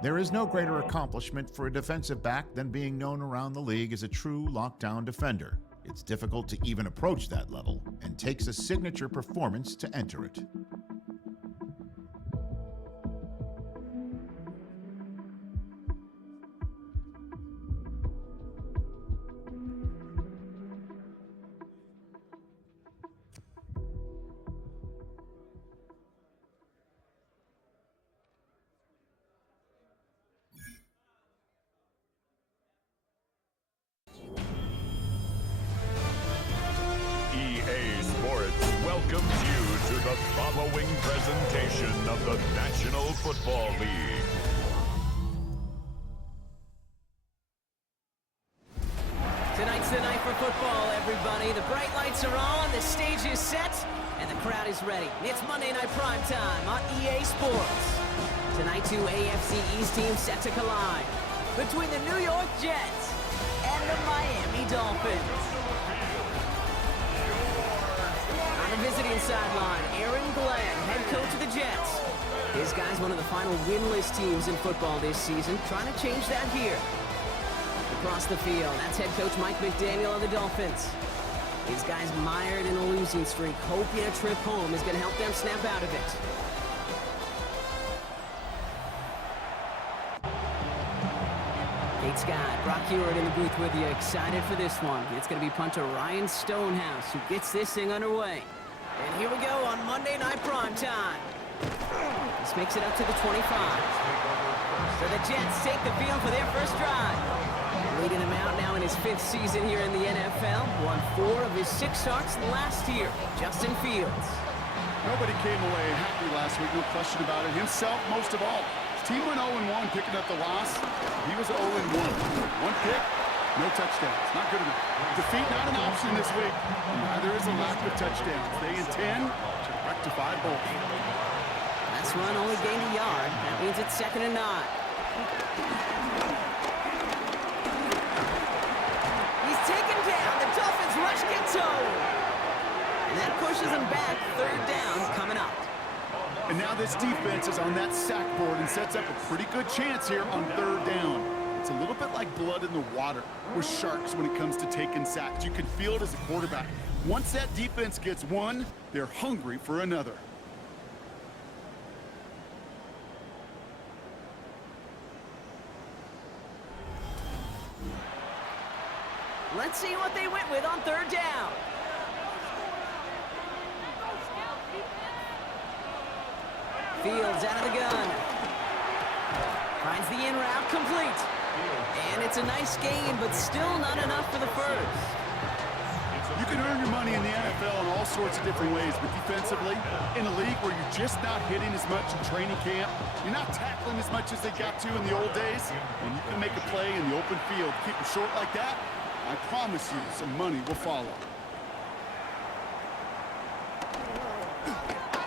There is no greater accomplishment for a defensive back than being known around the league as a true lockdown defender. It's difficult to even approach that level and takes a signature performance to enter it. EA Sports welcomes you to the following presentation of the National Football League. Tonight's the night for football, everybody. The bright lights are on, the stage is set, and the crowd is ready. It's Monday Night Prime Time on EA Sports. Tonight, two AFC East teams set to collide between the New York Jets and the Miami Dolphins. On the visiting sideline, Aaron Glenn, head coach of the Jets. His guy's one of the final winless teams in football this season, trying to change that here. Across the field, that's head coach Mike McDaniel of the Dolphins. His guy's mired in a losing streak, hoping a trip home is going to help them snap out of it. Kate Scott, Brock Hewitt in the booth with you, excited for this one. It's going to be punter Ryan Stonehouse who gets this thing underway. And here we go on Monday Night Prime Time. This makes it up to the 25. So the Jets take the field for their first drive. Leading him out now in his 5th season here in the NFL. Won 4 of his 6 starts last year. Justin Fields. Nobody came away happy last week, no question about it. Himself most of all. His team went 0-1 picking up the loss. He was 0-1. 1 pick, no touchdowns. Not good enough. Defeat not an option this week. Neither is a lack of touchdowns. They intend to rectify both. Last run only gained a yard. That means it's 2nd and 9. He's taken down. The Dolphins rush gets over. And that pushes him back. 3rd down coming up. And now this defense is on that sack board and sets up a pretty good chance here on 3rd down. It's a little bit like blood in the water with sharks when it comes to taking sacks. You can feel it as a quarterback. Once that defense gets one, they're hungry for another. Let's see what they went with on 3rd down. Fields out of the gun. Finds the in route complete. And it's a nice gain, but still not enough for the first. You can earn your money in the NFL in all sorts of different ways, but defensively, in a league where you're just not hitting as much in training camp, you're not tackling as much as they got to in the old days, and you can make a play in the open field. Keep it short like that, I promise you some money will follow.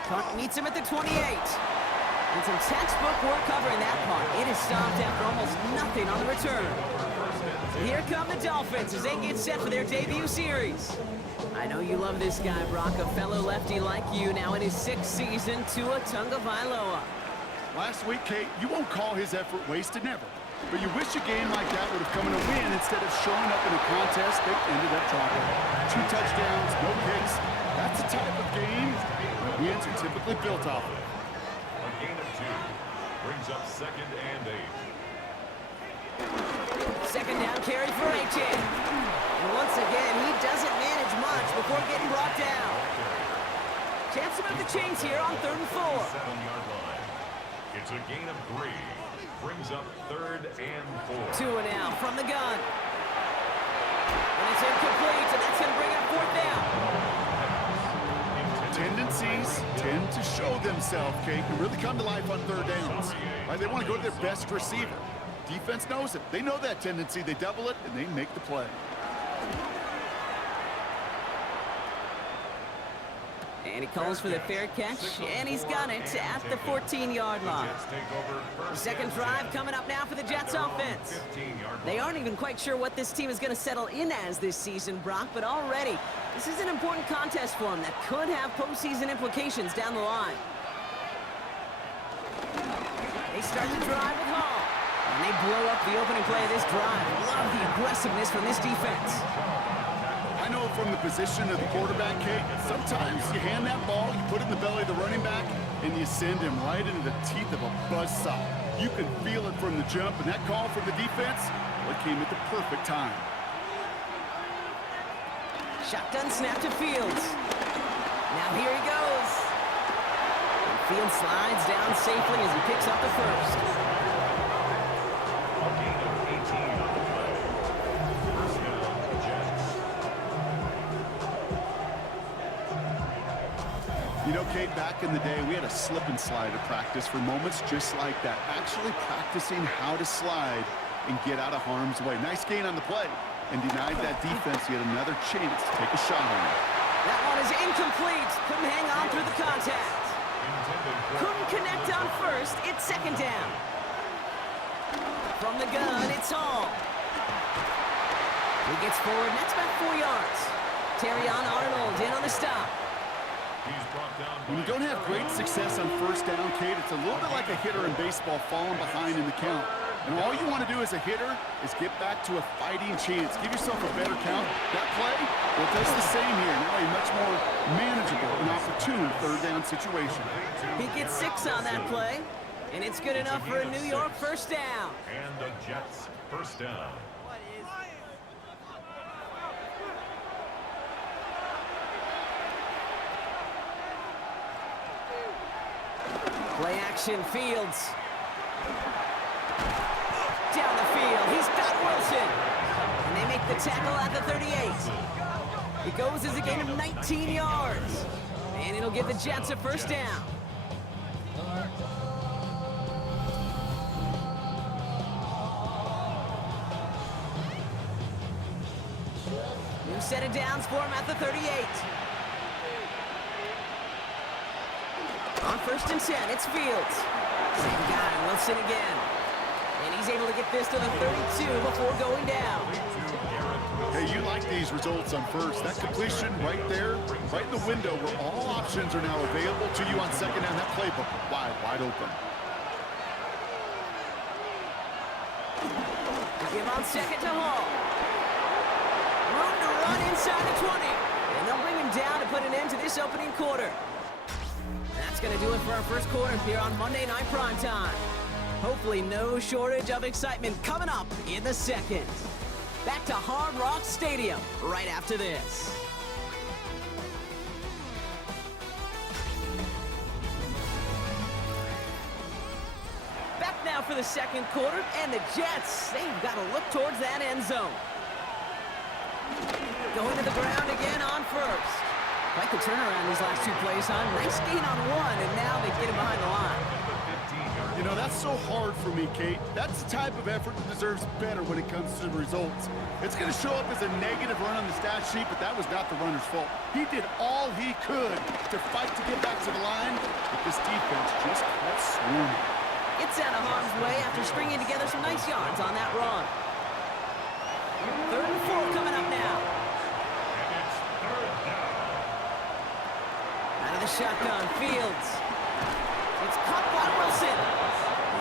Punt meets him at the 28. And some textbook work covering that punt. It is stopped after almost nothing on the return. Here come the Dolphins as they get set for their debut series. I know you love this guy, Brock, a fellow lefty like you, now in his 6th season, Tua Tagovailoa. Last week, Kate, you won't call his effort wasted, never. But you wish a game like that would have come in a win instead of showing up in a contest they ended up dropping. 2 touchdowns, no picks. That's the type of game that wins are typically built off of. A gain of 2 brings up 2nd and 8. 2nd down carry for Achane. And once again, he doesn't manage much before getting brought down. Chance to move the chains here on 3rd and 4. 7-yard line. It's a gain of 3. Brings up 3rd and 4. Tua now from the gun. And it's incomplete, and that's going to bring up 4th down. Tendencies tend to show themselves, Kate, and really come to life on 3rd downs. Right? They want to go to their best receiver. Defense knows it. They know that tendency. They double it, and they make the play. And he calls for the fair catch, and he's got it at the 14-yard line. 2nd drive coming up now for the Jets offense. They aren't even quite sure what this team is going to settle in as this season, Brock, but already this is an important contest for them that could have postseason implications down the line. They start the drive with Hall. And they blow up the opening play of this drive. Love the aggressiveness from this defense. I know from the position of the quarterback, Kate, sometimes you hand that ball, you put it in the belly of the running back, and you send him right into the teeth of a buzzsaw. You can feel it from the jump, and that call from the defense, well, it came at the perfect time. Shotgun snap to Fields. Now here he goes. And Fields slides down safely as he picks up the first. You know, Kate, back in the day, we had a slip and slide at practice for moments just like that. Actually practicing how to slide and get out of harm's way. Nice gain on the play, and denied that defense yet another chance to take a shot on it. That one is incomplete. Couldn't hang on through the contact. Couldn't connect on first. It's second down. From the gun, it's Hall. He gets forward, and that's about 4 yards. Terrion Arnold in on the stop. When you don't have great success on first down, Kate, it's a little bit like a hitter in baseball falling behind in the count. And all you want to do as a hitter is get back to a fighting chance. Give yourself a better count. That play, well, it does the same here. Now a much more manageable and opportune third down situation. He gets 6 on that play, and it's good enough for a New York first down. And the Jets first down. Play action, Fields. Down the field, he's got Wilson. And they make the tackle at the 38. It goes as a gain of 19 yards. And it'll give the Jets a first down. New set of downs for him at the 38. On first and 10, it's Fields. Same guy, Wilson again. And he's able to get this to the 32 before going down. Hey, you like these results on first. That completion right there, right in the window where all options are now available to you on second down. That playbook wide open. Give on second to Hall. Room to run inside the 20. And they'll bring him down to put an end to this opening quarter. That's going to do it for our first quarter here on Monday Night Primetime. Hopefully no shortage of excitement coming up in the second. Back to Hard Rock Stadium right after this. Back now for the second quarter, and the Jets, they've got to look towards that end zone. Going to the ground again on first. Quite the turnaround these last 2 plays, huh? Nice gain on one, and now they get him behind the line. You know, that's so hard for me, Kate. That's the type of effort that deserves better when it comes to the results. It's going to show up as a negative run on the stat sheet, but that was not the runner's fault. He did all he could to fight to get back to the line, but this defense just kept swarming. It's out of harm's way after stringing together some nice yards on that run. 3rd and 4 coming up now. Out of the shotgun, Fields. It's caught by Wilson.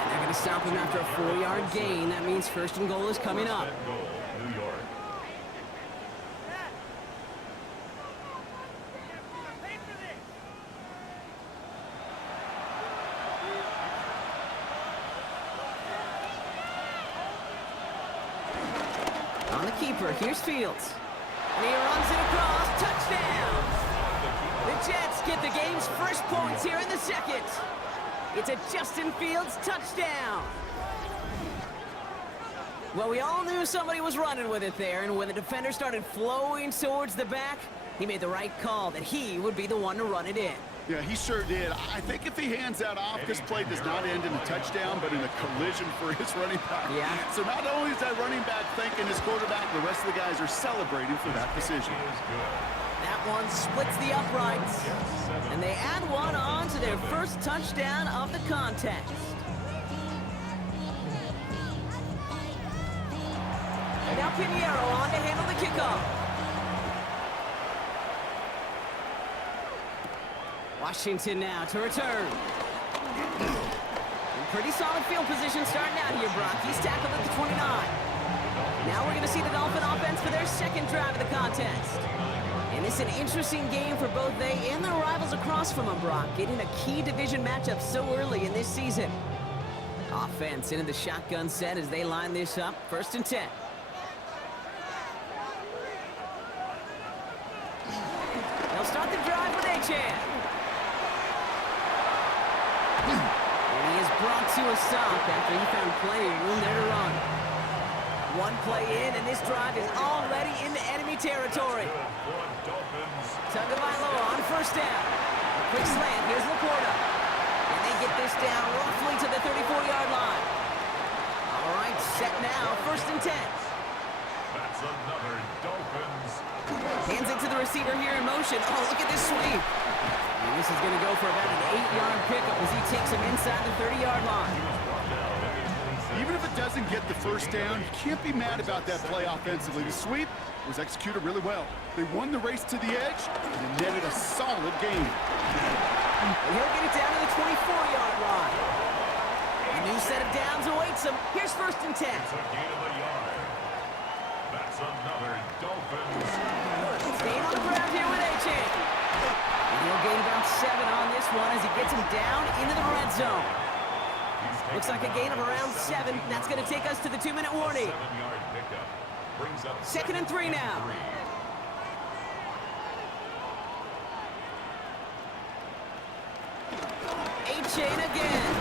They're going to stop him after a 4-yard gain. That means first and goal is coming up. New York. On the keeper, here's Fields. And he runs it across. Touchdown! The Jets get the game's first points here in the second. It's a Justin Fields touchdown. Well, we all knew somebody was running with it there, and when the defender started flowing towards the back, he made the right call that he would be the one to run it in. Yeah, he sure did. I think if he hands that off, this play does not end in a touchdown, but in a collision for his running back. Yeah. So not only is that running back thanking his quarterback, the rest of the guys are celebrating for that decision. That one splits the uprights, and they add one on to their first touchdown of the contest. And now Pinheiro on to handle the kickoff. Washington now to return. And Pretty solid field position starting out here, Brock. He's tackled at the 29. Now we're going to see the Dolphin offense for their second drive of the contest. And it's an interesting game for both they and their rivals across from them, Brock, getting a key division matchup so early in this season. Offense into the shotgun set as they line this up. 1st and 10. They'll start the drive with Achane. And he is brought to a stop after he found plenty of room there to run. One play in, and this drive is already into enemy territory. Tagovailoa on 1st down. A quick slant. Here's Laporta. And they get this down roughly to the 34-yard line. All right, set now. 1st and 10. That's another Dolphins. Hands it to the receiver here in motion. Oh, look at this sweep. And this is going to go for about an 8-yard pickup as he takes him inside the 30-yard line. Even if it doesn't get the 1st down, you can't be mad about that play offensively. The sweep was executed really well. They won the race to the edge and netted a solid gain. And he'll get it down to the 24-yard line. A new set of downs awaits him. Here's 1st and 10. It's a gain of a yard. That's another Dolphins. Staying on the ground here with Achane. And he'll gain about 7 on this one as he gets him down into the red zone. Looks like a gain of around 7. That's going to take us to the 2-minute warning. 7-yard pickup. Brings up 2nd and 3 now. Achane again.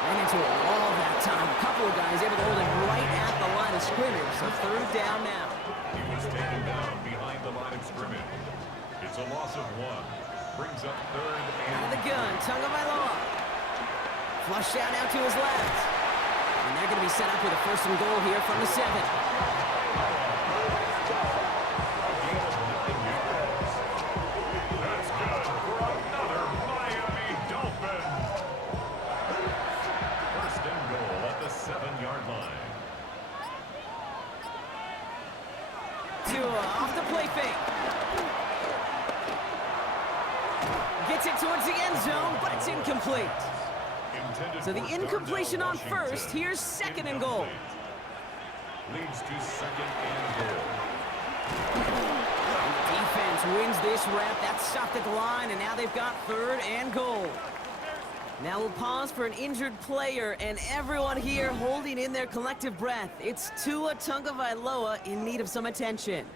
Ran into a wall that time. A couple of guys able to hold him right at the line of scrimmage. So 3rd down now. He was taken down behind the line of scrimmage. It's a loss of 1. Brings up 3rd Out and of the gun. Tagovailoa. Flush out now to his left. And they're going to be set up with a 1st and goal here from the 7. that's good for another Miami Dolphin. 1st and goal at the 7-yard line. Tua off the play fake. Gets it towards the end zone, but it's incomplete. So the incompletion on 1st. Here's 2nd and goal. Leads to 2nd and goal. Defense wins this rep. That's stopped at the line, and now they've got 3rd and goal. Now we'll pause for an injured player, and everyone here holding in their collective breath. It's Tua Tagovailoa in need of some attention.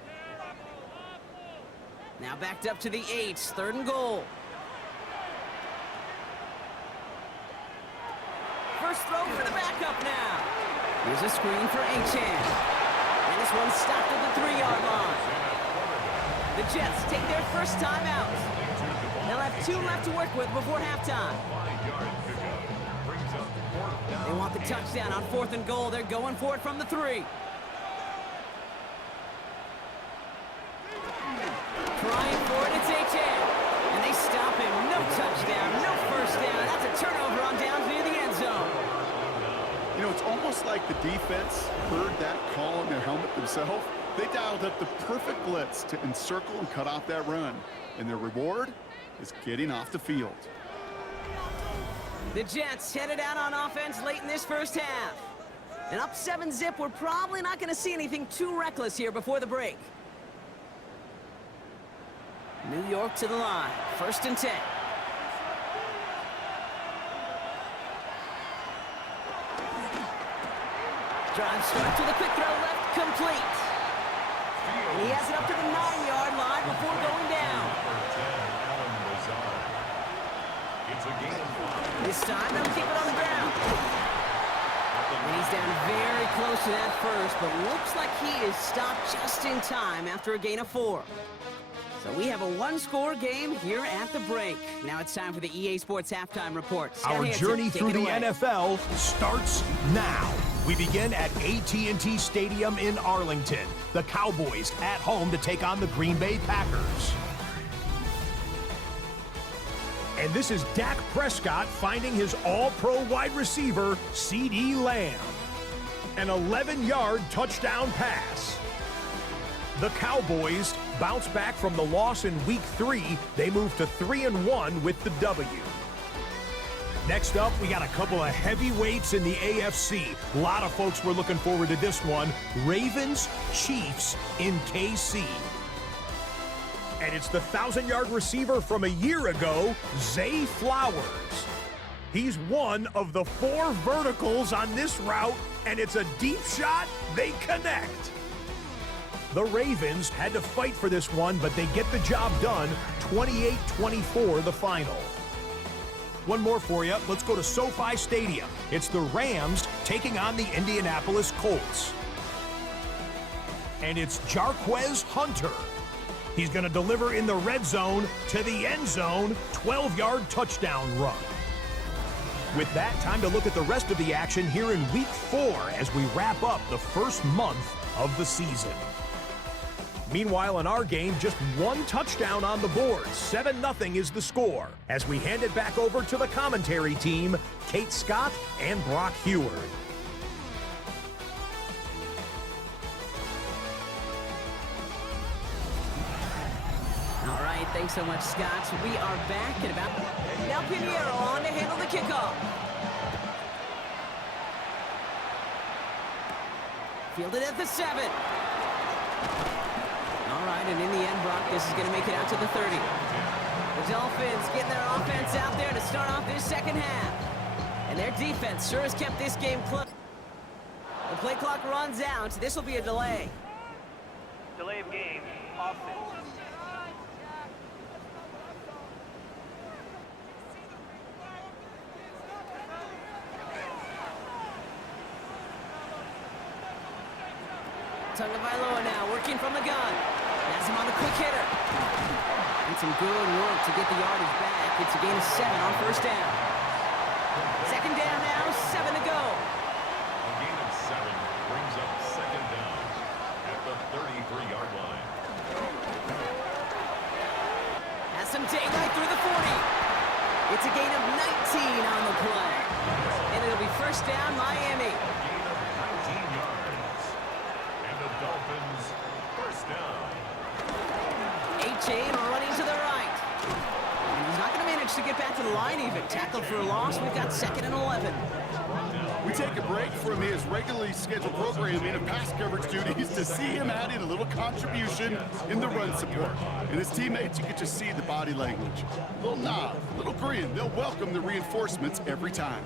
Now backed up to the 8. 3rd and goal. First throw for the backup now. Here's a screen for Achane. And this one's stopped at the 3-yard line. The Jets take their first time out. They'll have 2 left to work with before halftime. 5-yard pickup. Brings up 4th down. They want the touchdown on 4th and goal. They're going for it from the 3. Trying for it, it's Achane. And they stop him. No touchdown, no 1st down. That's a turnover on downs near the end zone. You know, it's almost like the defense heard that call on their helmet themselves. They dialed up the perfect blitz to encircle and cut off that run. And their reward is getting off the field. The Jets headed out on offense late in this 1st half. And up 7-zip, we're probably not going to see anything too reckless here before the break. New York to the line. 1st and 10. Drive starts with a quick throw left, complete. And he has it up to the 9-yard line before going down. It's a gain of 5. This time, they'll keep it on the ground. And he's down very close to that 1st, but looks like he is stopped just in time after a gain of 4. So we have a 1-score game here at the break. Now it's time for the EA Sports Halftime Report. Scott Our Hansen, journey take through it the away. NFL starts now. We begin at AT&T Stadium in Arlington. The Cowboys at home to take on the Green Bay Packers. And this is Dak Prescott finding his all-pro wide receiver, CeeDee Lamb. An 11-yard touchdown pass. The Cowboys bounce back from the loss in Week 3. They move to 3-1 with the W. Next up, we got a couple of heavyweights in the AFC. A lot of folks were looking forward to this one. Ravens, Chiefs in KC. And it's the 1,000-yard receiver from a year ago, Zay Flowers. He's one of the 4 verticals on this route, and it's a deep shot. They connect. The Ravens had to fight for this one, but they get the job done. 28-24 the final. One more for you. Let's go to SoFi Stadium. It's the Rams taking on the Indianapolis Colts. And it's Jarquez Hunter. He's going to deliver in the red zone to the end zone, 12-yard touchdown run. With that, time to look at the rest of the action here in Week 4 as we wrap up the first month of the season. Meanwhile, in our game, just 1 touchdown on the board. 7-0 is the score. As we hand it back over to the commentary team, Kate Scott and Brock Heward. All right, thanks so much, Scott. We are back at about... Now Pinheiro on to handle the kickoff. Fielded at the 7. All right, and in the end, Brock, this is going to make it out to the 30. The Dolphins getting their offense out there to start off this second half. And their defense sure has kept this game close. The play clock runs out. This will be a delay. Delay of game, offense. Tagovailoa now working from the gun. Has him on the quick hitter. And some good work to get the yardage back. It's a gain of 7 on first down. Second down now, 7 to go. A gain of 7 brings up second down at the 33-yard line. Has some daylight through the 40. It's a gain of 19 on the play. And it'll be first down, Miami. A gain of 19 yards. And the Dolphins first down. A-Chain running to the right. And he's not going to manage to get back to the line even. Tackled for a loss. We've got 2nd and 11. We take a break from his regularly scheduled programming of pass coverage duties to see him add in a little contribution in the run support. And his teammates, you get to see the body language. A little nod, a little grin. They'll welcome the reinforcements every time.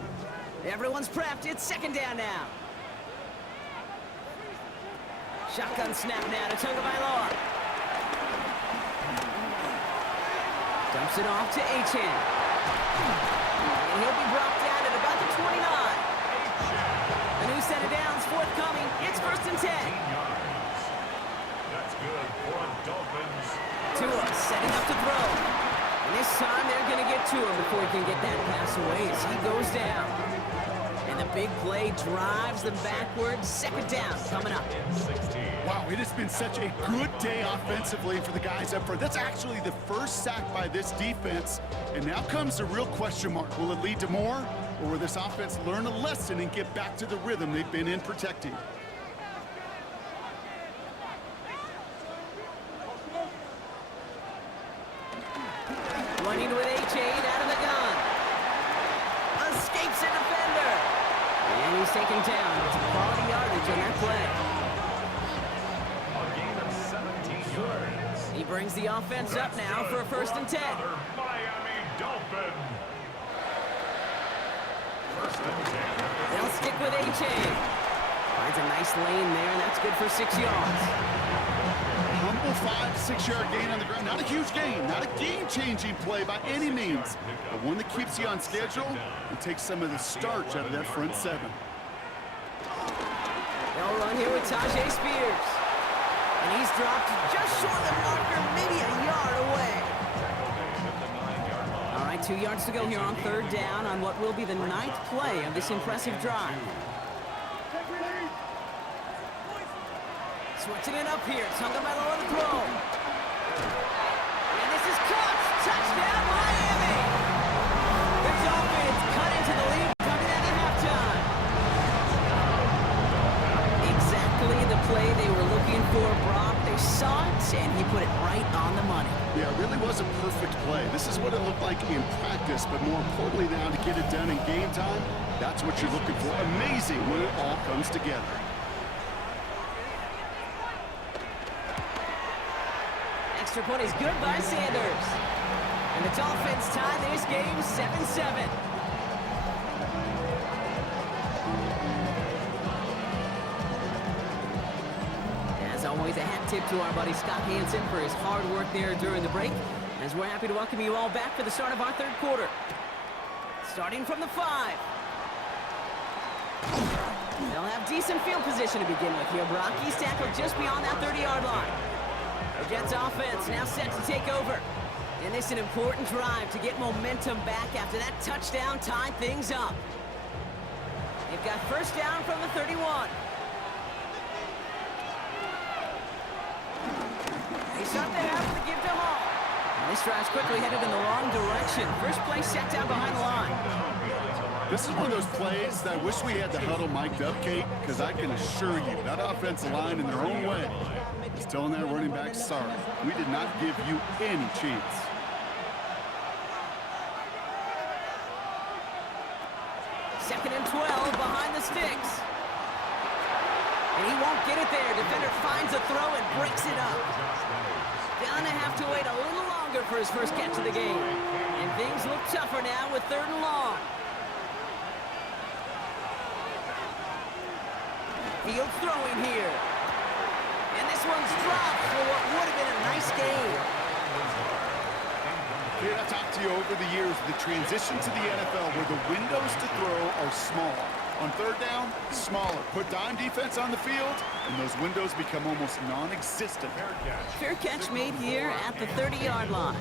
Everyone's prepped. It's second down now. Shotgun snap now to Tagovailoa. Dumps it off to A-Chain. And he'll be brought down at about the 29. A new set of downs forthcoming. It's first and 10. That's good for the Dolphins. Tua setting up to throw. And this time they're going to get to him before he can get that pass away as he goes down. And the big play drives them backwards. Second down coming up. Wow, it has been such a good day offensively for the guys up front. That's actually the first sack by this defense. And now comes the real question mark. Will it lead to more? Or will this offense learn a lesson and get back to the rhythm they've been in protecting? Running with A-Chain out of the gun. Escapes a defender. And he's taken down. It's quality yardage on that play. A gain of 17 yards. He brings the offense up now for a first and 10. Another Miami Dolphin. First and 10. They'll stick with A-Chain. Finds a nice lane there, and that's good for 6 yards. Humble 5 to 6 yard gain on the ground. Not a huge gain, not a game-changing play by any means, but one that keeps you on schedule and takes some of the starch out of that front 7. They'll run here with Tajay Spears. And he's dropped just short of the marker, maybe a yard away. All right, 2 yards to go here on third down on what will be the 9th play of this impressive drive. Switching it up here. Tagovailoa to throw. And this is caught. Touchdown, Miami. The Dolphins cut into the lead coming out of halftime. Exactly the play they were looking for, Brock. They saw it, and he put it right on the money. Yeah, it really was a perfect play. play. This is what it looked like in practice, but more importantly now to get it done in game time, that's what you're looking for. Amazing when it all comes together. Extra point is good by Sanders. And the Dolphins tie this game 7-7. As always, a hat tip to our buddy Scott Hansen for his hard work there during the break, as we're happy to welcome you all back for the start of our third quarter. Starting from the 5. They'll have decent field position to begin with here, Brock. He's tackled just beyond that 30-yard line. The Jets offense now set to take over. And this is an important drive to get momentum back after that touchdown tied things up. They've got first down from the 31. They start the half with a give to Hall. And this drive's quickly headed in the wrong direction. First play set down behind the line. This is one of those plays that I wish we had the huddle mic'd up, Kate, because I can assure you that offensive line in their own way is telling that running back, sorry, we did not give you any chance. Second and 12 behind the sticks. And he won't get it there. Defender finds a throw and breaks it up. Gonna have to wait a little longer for his first catch of the game. And things look tougher now with 3rd and long. Fields throwing here. And this one's dropped for what would have been a nice game. Here, I've talked to you over the years, the transition to the NFL where the windows to throw are small. On 3rd down, smaller. Put dime defense on the field, and those windows become almost non-existent. Fair catch made here at the 30-yard line.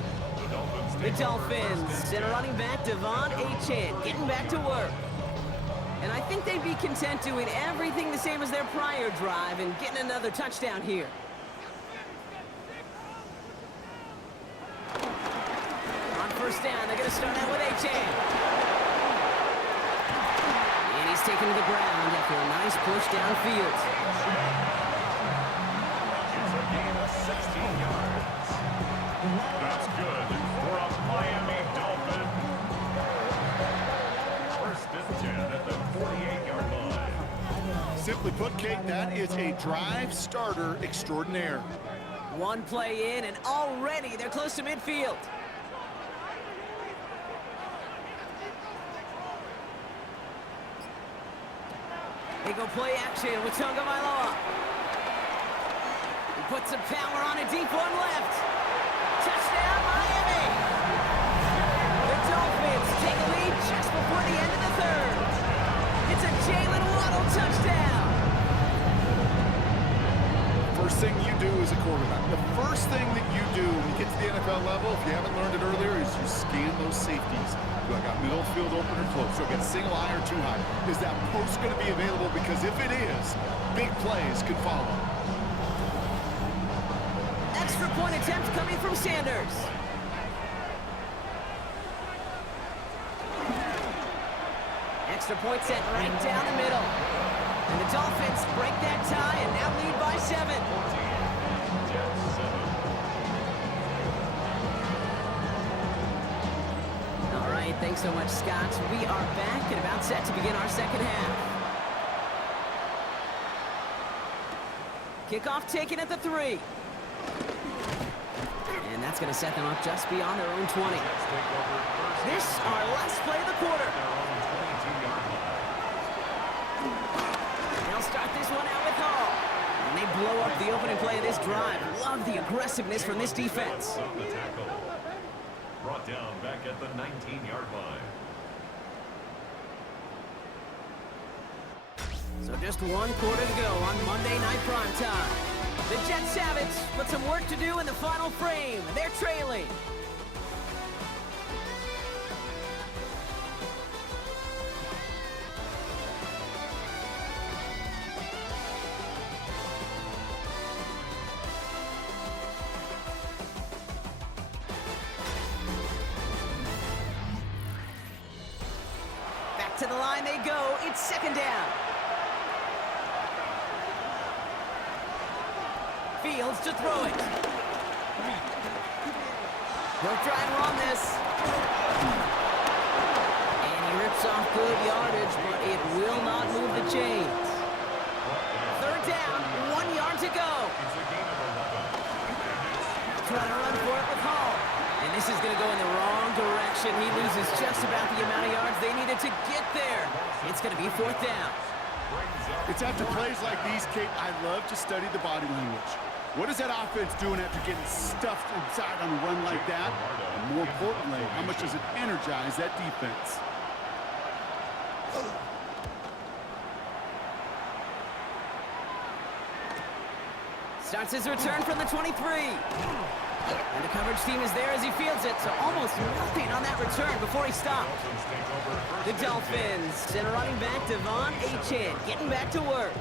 The Dolphins and running back Devon Achane getting back to work. And I think they'd be content doing everything the same as their prior drive and getting another touchdown here. On first down, they're going to start out with Achane. And he's taken to the ground after a nice push downfield. It's a gain of 16 yards. That's good for a Miami Dolphin. First and 10 at the 48-yard line. Simply put, Kate, that is a drive starter extraordinaire. One play in, and already they're close to midfield. They go play action with Tagovailoa. He puts some power on a deep one left. Touchdown, Miami! The Dolphins take a lead just before the end of the 3rd. It's a Jalen Waddle touchdown. First thing you do as a quarterback, the first thing that you do when you get to the NFL level, if you haven't learned it earlier, is you scan those safeties. Do I got middle field open or close? Do I got single high or too high? Is that post going to be available? Because if it is, big plays could follow. Extra point attempt coming from Sanders. Extra point set right down the middle. And the Dolphins break that tie and now lead by 7. All right, thanks so much, Scott. We are back and about set to begin our second half. Kickoff taken at the 3. And that's going to set them up just beyond their own 20. This, our last play of the quarter. They'll start this one out with Hall. And they blow up the opening play of this drive. Love the aggressiveness from this defense. Brought down back at the 19-yard line. So just 1 quarter to go on Monday Night Primetime. The Jets have it, but some work to do in the final frame. They're trailing. Back to the line they go. It's second down. Fields to throw it. He'll try and run this. And he rips off good yardage, but it will not move the chains. Third down, 1 yard to go. Trying to run for it with Hall. And this is going to go in the wrong direction. He loses just about the amount of yards they needed to get there. It's going to be 4th down. It's after plays like these, Kate, I love to study the body language. What is that offense doing after getting stuffed inside on a run like that? And more importantly, how much does it energize that defense? Starts his return from the 23. And the coverage team is there as he fields it, so almost nothing on that return before he stopped. The Dolphins and running back Devon Achane getting back to work.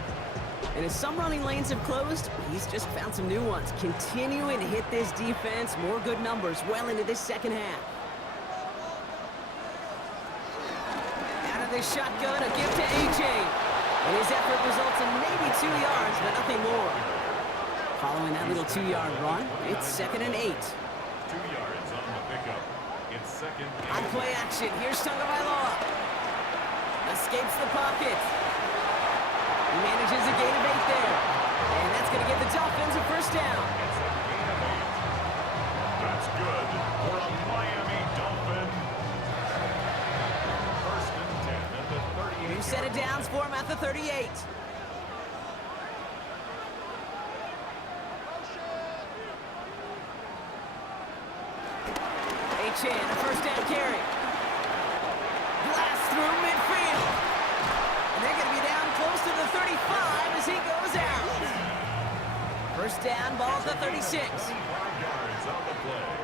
And as some running lanes have closed, he's just found some new ones, continuing to hit this defense more good numbers well into this second half. Out of the shotgun, a gift to Achane. And his effort results in maybe 2 yards, but nothing more. Following that little 2-yard run, it's 2nd and 8. 2 yards on the pickup. It's 2nd and 8. On play action, here's Tagovailoa. Escapes the pocket. He manages a gain of 8 there. And that's going to give the Dolphins a first down. It's a gain of 8. That's good for a Miami Dolphin. 1st and 10 at the 38. New set of downs for him at the 38. Achane, a first down carry. Blast through midfield. And they're going to be down close to the 35 as he goes out. First down, ball at the 36. 25 yards on the play.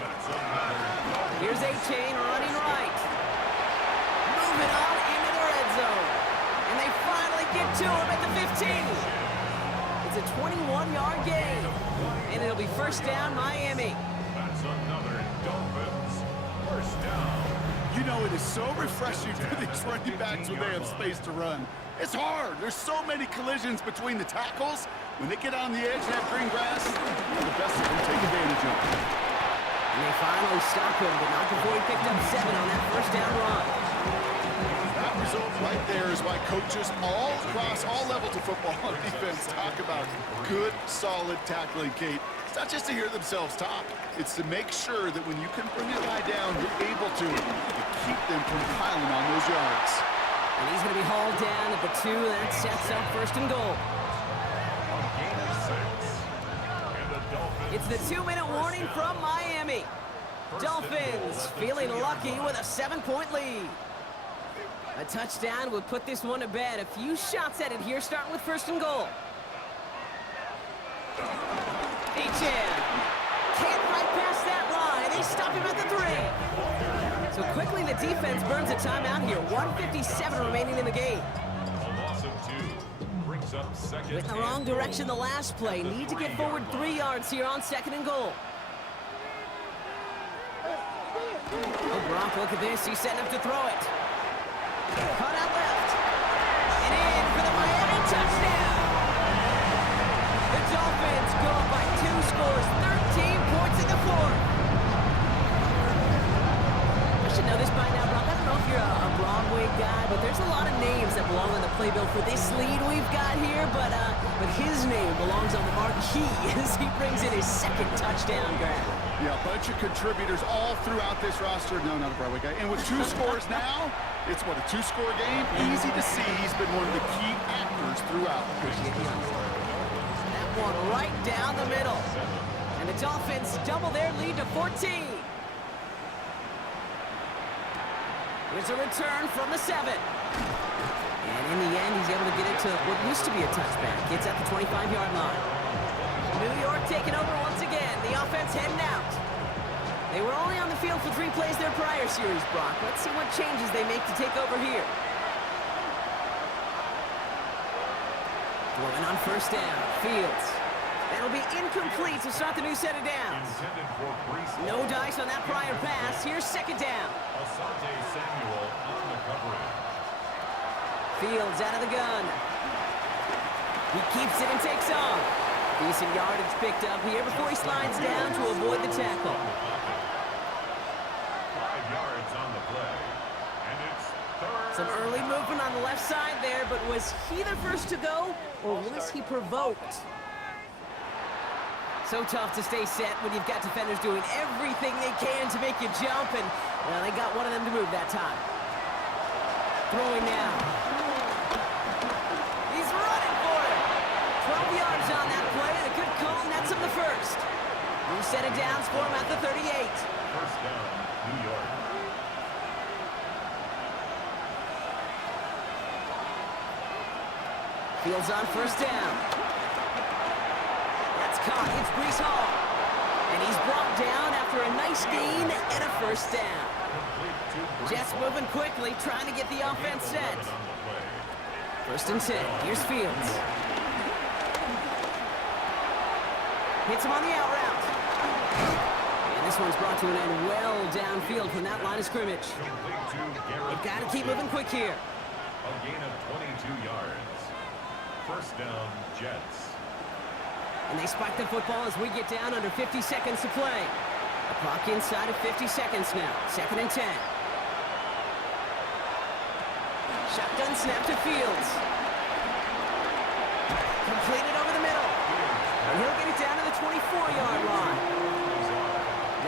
That's another. Here's Achane running right. Moving on into the red zone. And they finally get to him at the 15. It's a 21-yard gain. And it'll be first down, Miami. That's another Dolphins first down. You know, it is so refreshing for these running backs when they have space to run. It's hard. There's so many collisions between the tackles. When they get on the edge and have green grass, they're the best that can take advantage of it. And they finally stop him, but not before he picked up 7 on that first down run. That result right there is why coaches all across all levels of football and defense talk about good, solid tackling, Kate. It's not just to hear themselves talk. It's to make sure that when you can bring a guy down, you're able to keep them from piling on those yards. And he's going to be hauled down at the 2. That sets up first and goal. A gain of 6. And the Dolphins. It's the 2-minute warning from Miami. Dolphins feeling lucky with a 7-point lead. A touchdown would put this one to bed. A few shots at it here, starting with first and goal. Achane can't fight past that line. They stop him at the 3. So quickly the defense burns a timeout here. 1:57 remaining in the game. A loss of 2 brings up 2nd. Went in the wrong direction the last play. Need to get forward 3 yards here on 2nd and goal. Oh, Brock, look at this. He's setting up to throw it. Caught out left. And in for the Miami touchdown. The Dolphins go up by 2 scores, 13 points in the 4th. I should know this by now, Brock. I don't know if you're a Broadway guy, but there's a lot of names that belong on the playbill for this lead we've got here, but his name belongs on the marquee as he brings in his 2nd touchdown grab. Yeah, a bunch of contributors all throughout this roster. No, not a Broadway guy. And with 2 scores now, it's what, a 2-score game? Easy to see he's been one of the key actors throughout. That one right down the middle. And the Dolphins double their lead to 14. Here's a return from the 7. And in the end, he's able to get it to what used to be a touchback. It's at the 25-yard line. New York taking over once again. The offense heading out. They were only on the field for 3 plays their prior series, Brock. Let's see what changes they make to take over here. Throwing on first down. Fields. That'll be incomplete to start the new set of downs. Intended for Brees. No dice on that prior pass. Here's 2nd down. Asante Samuel on the coverage. Fields out of the gun. He keeps it and takes off. Decent yardage picked up here before he slides down to avoid the tackle. 5 yards on the play. And it's third. Some early movement on the left side there, but was he the first to go, or was he provoked? So tough to stay set when you've got defenders doing everything they can to make you jump, and well, they got one of them to move that time. Throwing now. He's running for it. 12 yards on that play, and a good call nets him the first. New set of downs for him at the 38. First down, New York. Fields on first down. That's caught. It's Brees Hall. And he's brought down after a nice gain and a first down. Jets moving quickly, trying to get the offense set. First and 10. Here's Fields. Hits him on the out route. And this one's brought to an end well downfield from that line of scrimmage. They've got to keep moving quick here. A gain of 22 yards. First down, Jets. And they spike the football as we get down under 50 seconds to play. The clock inside of 50 seconds now. Second and 10. Shotgun snap to Fields. Completed over the middle. And he'll get it down to the 24-yard line.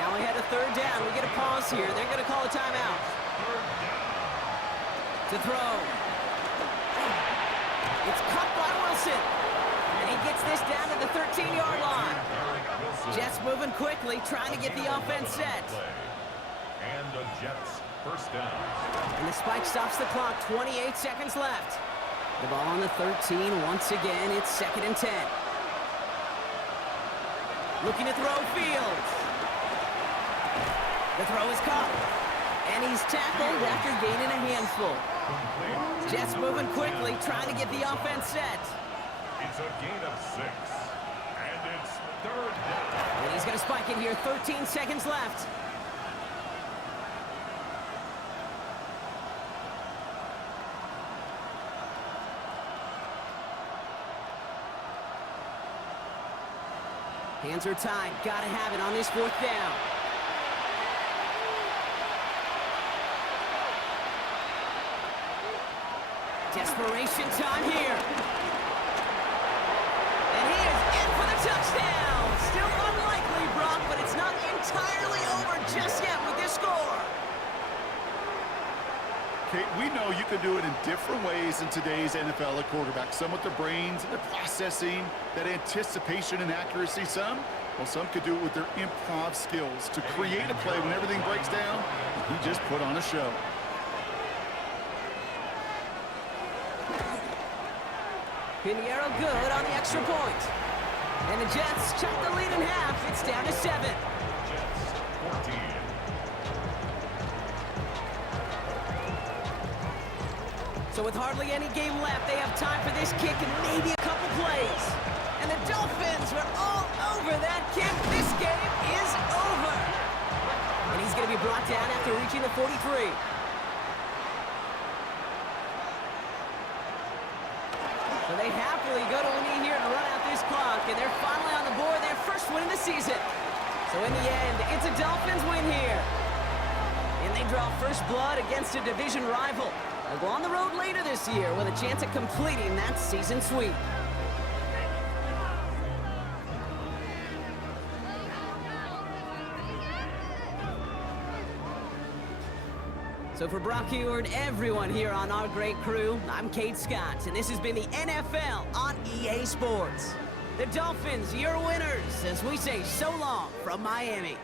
Now we had a third down. We get a pause here. They're going to call a timeout. To throw. It's caught by Wilson. And he gets this down to the 13-yard line. Jets moving quickly, trying to get the offense set. And the Jets first down. And the spike stops the clock. 28 seconds left. The ball on the 13 once again. It's second and 10. Looking to throw Fields. The throw is caught. And he's tackled after gaining a handful. Jets moving quickly, trying to get the offense set. It's a gain of 6. And it's third down. And he's going to spike it here. 13 seconds left. Hands are tied. Got to have it on this fourth down. Desperation time here. And he is in for the touchdown. Still unlikely, Brock, but it's not entirely over just yet with this score. Kate, we know you can do it in different ways in today's NFL at quarterback. Some with their brains and their processing, that anticipation and accuracy. Some could do it with their improv skills to create a play when everything breaks down. He just put on a show. Pinheiro good on the extra point. And the Jets chop the lead in half. It's down to 7. Jets 14. So with hardly any game left, they have time for this kick and maybe a couple plays. And the Dolphins are all over that kick. This game is over. And he's going to be brought down after reaching the 43. So they happily go to a knee here to run out this clock, and they're finally on the board, their first win of the season. So in the end, it's a Dolphins win here. And they draw first blood against a division rival. They'll go on the road later this year with a chance at completing that season sweep. So for Brock Eward, everyone here on our great crew, I'm Kate Scott, and this has been the NFL on EA Sports. The Dolphins, your winners, as we say so long from Miami.